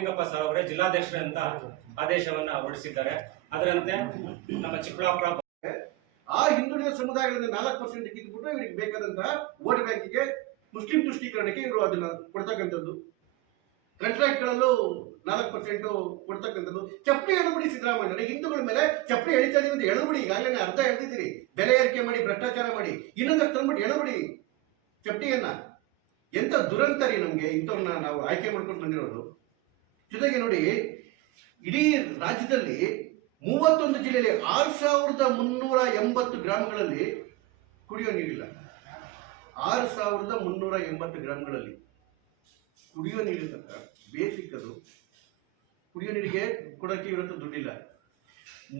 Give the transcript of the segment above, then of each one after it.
Ramalingappa sir ಅವರೇ ಜಿಲ್ಲಾಧ್ಯಕ್ಷರಂತ ಆದೇಶವನ್ನ ಹೊರಡಿಸಿದ್ದಾರೆ. ಅದರಂತೆ ನಮ್ಮ ಚಿಕ್ಕಬಳ್ಳಾಪುರ ಆ ಹಿಂದುಳಿದ ಸಮುದಾಯಗಳಿಂದ ನಾಲ್ಕು ಪರ್ಸೆಂಟ್ ಕಿತ್ಬಿಟ್ಟು ಇವರಿಗೆ ಬೇಕಾದಂತಹ ವೋಟ್ ಬ್ಯಾಂಕಿಗೆ ಮುಸ್ಲಿಂ ತುಷ್ಟೀಕರಣಕ್ಕೆ ಇವರು ಅದನ್ನ ಕೊಡ್ತಕ್ಕಂಥದ್ದು. ಕಾಂಟ್ರಾಕ್ಟ್ಗಳಲ್ಲೂ ನಾಲ್ಕು ಪರ್ಸೆಂಟ್ ಕೊಡ್ತಕ್ಕಂಥದ್ದು. ಚಪ್ಪಲಿ ಎಳಬಿಡಿ ಸಿದ್ದರಾಮಯ್ಯ ಹಿಂದೂಗಳ ಮೇಲೆ ಚಪ್ಪಲಿ ಎಳಿತಾ ಇದೀವಿ ಅಂತ ಎಳಬಿಡಿ ಈಗಾಗಲೇ ಅರ್ಧ ಹೇಳ್ತಿದ್ದೀರಿ ಬೆಲೆ ಏರಿಕೆ ಮಾಡಿ, ಭ್ರಷ್ಟಾಚಾರ ಮಾಡಿ, ಇನ್ನೊಂದಷ್ಟು ತಂದ್ಬಿಟ್ಟು ಎಳಬಿಡಿ ಚಪ್ಪಲಿಯನ್ನ. ಎಂತ ದುರಂತ ರೀ ನಮ್ಗೆ ಇಂಥವ್ರನ್ನ ನಾವು ಆಯ್ಕೆ ಮಾಡ್ಕೊಂಡು ಬಂದಿರೋದು. ಜೊತೆಗೆ ನೋಡಿ, ಇಡೀ ರಾಜ್ಯದಲ್ಲಿ ಮೂವತ್ತೊಂದು ಜಿಲ್ಲೆಯಲ್ಲಿ ಆರು ಸಾವಿರದ ಮುನ್ನೂರ ಎಂಬತ್ತು ಗ್ರಾಮಗಳಲ್ಲಿ ಕುಡಿಯೋ ನೀರಿಲ್ಲ. ಆರು ಸಾವಿರದ ಮುನ್ನೂರ ಎಂಬತ್ತು ಗ್ರಾಮಗಳಲ್ಲಿ ಕುಡಿಯೋ ಸರ್ ಬೇಸಿಕ್ ಅದು. ಕುಡಿಯೋ ನೀರಿಗೆ ಕೊಡೋಕ್ಕೆ ಇವರತ್ತ ದುಡ್ಡಿಲ್ಲ.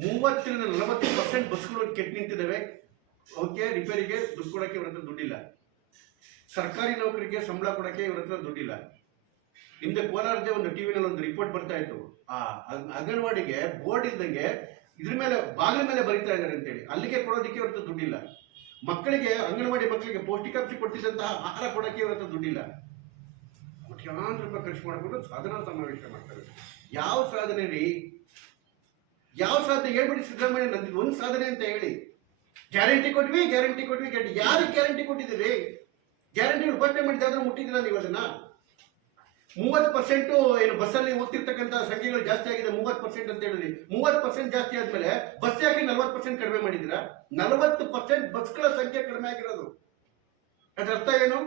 ಮೂವತ್ತರಿಂದ ನಲವತ್ತು ಪರ್ಸೆಂಟ್ ಬಸ್ಗಳು ಕೆಟ್ಟು ನಿಂತಿದ್ದಾವೆ. ಅವಕ್ಕೆ ರಿಪೇರಿಗೆ ದುಡ್ಡು ಕೊಡೋಕ್ಕೆ ಇವರತ್ತ ದುಡ್ಡಿಲ್ಲ. ಸರ್ಕಾರಿ ನೌಕರಿಗೆ ಸಂಬಳ ಕೊಡೋಕ್ಕೆ ಇವರತ್ರ ದುಡ್ಡಿಲ್ಲ. ಹಿಂದೆ ಕೋಲಾರದೇ ಒಂದು ಟಿವಿನಲ್ಲಿ ಒಂದು ರಿಪೋರ್ಟ್ ಬರ್ತಾ ಇತ್ತು. ಆ ಅಂಗ್- ಅಂಗನವಾಡಿಗೆ ಬೋರ್ಡ್ ಇಲ್ದಂಗೆ ಇದ್ರ ಮೇಲೆ, ಬಾಗಿಲ ಮೇಲೆ ಬರೀತಾ ಇದ್ದಾರೆ ಅಂತೇಳಿ. ಅಲ್ಲಿಗೆ ಕೊಡೋದಕ್ಕೆ ಇವತ್ತು ದುಡ್ಡಿಲ್ಲ. ಮಕ್ಕಳಿಗೆ, ಅಂಗನವಾಡಿ ಮಕ್ಕಳಿಗೆ ಪೌಷ್ಟಿಕಾಂಶ ಕೊಟ್ಟಿದ್ದಂತಹ ಆಹಾರ ಕೊಡೋಕ್ಕೆ ಇವತ್ತು ದುಡ್ಡಿಲ್ಲ. ಕೋಟ್ಯಾಂತರ ರೂಪಾಯಿ ಖರ್ಚು ಮಾಡಿಕೊಂಡು ಸಾಧನ ಸಮಾವೇಶ ಮಾಡ್ತಾರೆ ಯಾವ ಸಾಧನೆ ರೀ? ಯಾವ ಸಾಧನೆ? ಹೇಳ್ಬಿಡಿ ಸಿದ್ದರಾಮಯ್ಯ ನಂದಿದ್ದು ಒಂದು ಸಾಧನೆ ಅಂತ ಹೇಳಿ. ಗ್ಯಾರಂಟಿ ಕೊಟ್ವಿ ಗ್ಯಾರಂಟಿ ಕೊಟ್ವಿ, ಗ್ಯಾರಂಟಿ ಯಾರಿಗೆ ಗ್ಯಾರಂಟಿ ಕೊಟ್ಟಿದ್ದೀರಿ? ಗ್ಯಾರಂಟಿ ಘೋಷಣೆ ಮಾಡಿದ್ದಾದ್ರೆ ಮುಟ್ಟಿದ್ದೀರಾ ನೀವು ಅದನ್ನ? ಮೂವತ್ತು ಪರ್ಸೆಂಟ್ ಏನು ಬಸ್ಸಲ್ಲಿ ಓದ್ತಿರ್ತಕ್ಕಂಥ ಸಂಖ್ಯೆಗಳು ಜಾಸ್ತಿ ಆಗಿದೆ ಮೂವತ್ತು ಪರ್ಸೆಂಟ್ ಅಂತ ಹೇಳಿದ್ರಿ. ಮೂವತ್ತು ಪರ್ಸೆಂಟ್ ಜಾಸ್ತಿ ಆದ್ಮೇಲೆ ಬಸ್ ಯಾಕೆ ನಲ್ವತ್ತು ಪರ್ಸೆಂಟ್ ಕಡಿಮೆ ಮಾಡಿದ್ದೀರಾ? ನಲವತ್ತು ಪರ್ಸೆಂಟ್ ಬಸ್ಗಳ ಸಂಖ್ಯೆ ಕಡಿಮೆ ಆಗಿರೋದು. ಅದ್ರ ಅರ್ಥ ಏನು?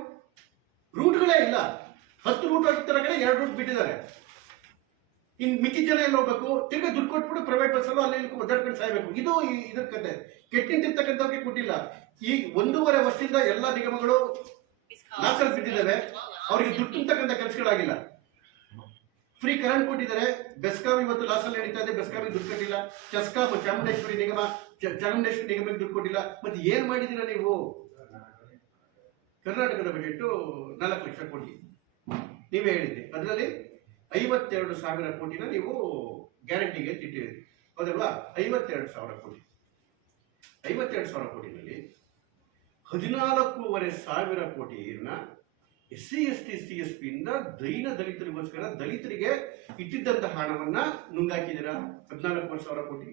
ರೂಟ್ಗಳೇ ಇಲ್ಲ. ಹತ್ತು ರೂಟ್ ಹೋಗ್ತಿರೋ ಕಡೆ ಎರಡು ರೂಟ್ ಬಿಟ್ಟಿದ್ದಾರೆ. ಇನ್ ಮಿಕ್ಕಿ ಜನ ಎಲ್ಲ ಹೋಗ್ಬೇಕು ತಿರ್ಗಾ ದುಡ್ಡು ಕೊಟ್ಬಿಟ್ಟು ಪ್ರೈವೇಟ್ ಬಸ್ಸಲ್ಲೂ ಅಲ್ಲಿ ಇಲ್ಲಿ ಒದ್ದಾಡ್ಕೊಂಡು ಸಾಯ್ಬೇಕು. ಇದು ಇದ್ರ ಕತೆ. ಕೆಟ್ಟಿಂತಿರ್ತಕ್ಕಂಥವ್ರಿಗೆ ಕೊಟ್ಟಿಲ್ಲ. ಈ ಒಂದೂವರೆ ವರ್ಷದಿಂದ ಎಲ್ಲ ನಿಗಮಗಳು ಲಾಸಲ್ಲಿ ಬಿದ್ದಿದ್ದಾವೆ. ಅವರಿಗೆ ದುಡ್ಡು ಅಂತಕ್ಕಂಥ ಕೆಲಸಗಳಾಗಿಲ್ಲ. ಫ್ರೀ ಕರೆಂಟ್ ಕೊಟ್ಟಿದ್ದಾರೆ. ಬೆಸ್ಕಾಂ ಇವತ್ತು ಲಾಸಲ್ಲಿ ನಡೀತಾ ಇದೆ. ಬೆಸ್ಕಾಮಿಗೆ ದುಡ್ಡು ಕೊಟ್ಟಿಲ್ಲ. ಚಸ್ಕಾ ಚಾಮುಂಡೇಶ್ವರಿ ನಿಗಮ ಚಾಮುಂಡೇಶ್ವರಿ ನಿಗಮಕ್ಕೆ ದುಡ್ಡು ಕೊಟ್ಟಿಲ್ಲ. ಮತ್ತೆ ಏನ್ ಮಾಡಿದ್ದೀರಾ ನೀವು? ಕರ್ನಾಟಕದ ಬಜೆಟ್ ನಾಲ್ಕು ಲಕ್ಷ ಕೋಟಿ. ನೀವೇ ಹೇಳಿದ್ರಿ. ಅದರಲ್ಲಿ ಐವತ್ತೆರಡು ಸಾವಿರ ಕೋಟಿನ ನೀವು ಗ್ಯಾರಂಟಿಗೆ ಅಂತ ಇಟ್ಟಿದ್ದೀರಿ ಹೌದಲ್ವಾ? ಐವತ್ತೆರಡು ಸಾವಿರ ಕೋಟಿ. ಐವತ್ತೆರಡು ಸಾವಿರ ಕೋಟಿನಲ್ಲಿ ಹದಿನಾಲ್ಕೂವರೆ ಸಾವಿರ ಕೋಟಿಯನ್ನ S C S T, C S ಪಿಯಿಂದ ದೈನ ದಲಿತರಿಗೋಸ್ಕರ ದಲಿತರಿಗೆ ಇಟ್ಟಿದ್ದಂತಹ ಹಣವನ್ನ ನುಂಗಾಕಿದ್ದೀರಾ? ಹದಿನಾಲ್ಕು ಸಾವಿರ ಕೋಟಿ